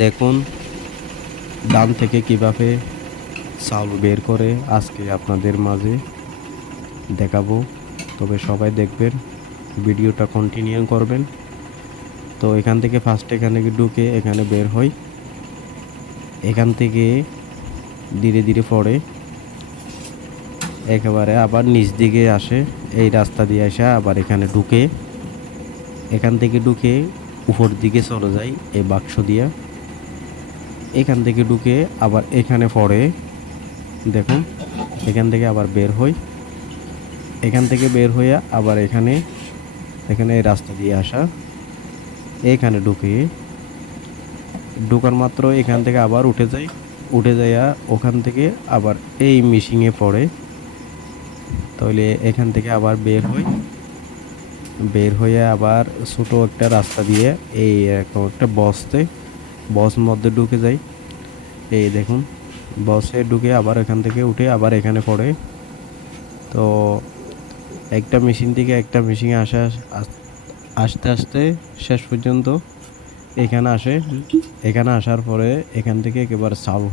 দেখুন ধান থেকে কিভাবে চাউল বের করে আজকে আপনাদের মাঝে দেখাবো। তবে সবাই দেখবেন, ভিডিওটা কন্টিনিউ করবেন। তো এখান থেকে ফার্স্ট এখানে ঢুকে এখানে বের হয়, এখান থেকে ধীরে ধীরে পড়ে একেবারে আবার নিচ দিকে আসে, এই রাস্তা দিয়ে আসে আবার এখানে ঢুকে, এখান থেকে ঢুকে উপর দিকে চলে যায় এই বাক্স দিয়া, এখান থেকে ঢুকে আবার এখানে পড়ে। দেখুন এখান থেকে আবার বের হই, এখান থেকে বের হইয়া আবার এখানে এখানে এই রাস্তা দিয়ে আসা, এখানে ঢুকে ঢোকার মাত্র এখান থেকে আবার উঠে যাইয়া ওখান থেকে আবার এই মিশিংয়ে পড়ে। তাহলে এখান থেকে আবার বের হয়ে আবার ছোট একটা রাস্তা দিয়ে এই এরকম একটা বস মধ্যে ঢুকে যায়। এই দেখুন বসে ঢুকে আবার এখান থেকে উঠে আবার এখানে পড়ে। তো একটা মেশিন থেকে একটা মেশিনে আস্তে আস্তে শেষ পর্যন্ত এখানে আসে। এখানে আসার পরে এখান থেকে একেবারে সাব হয়ে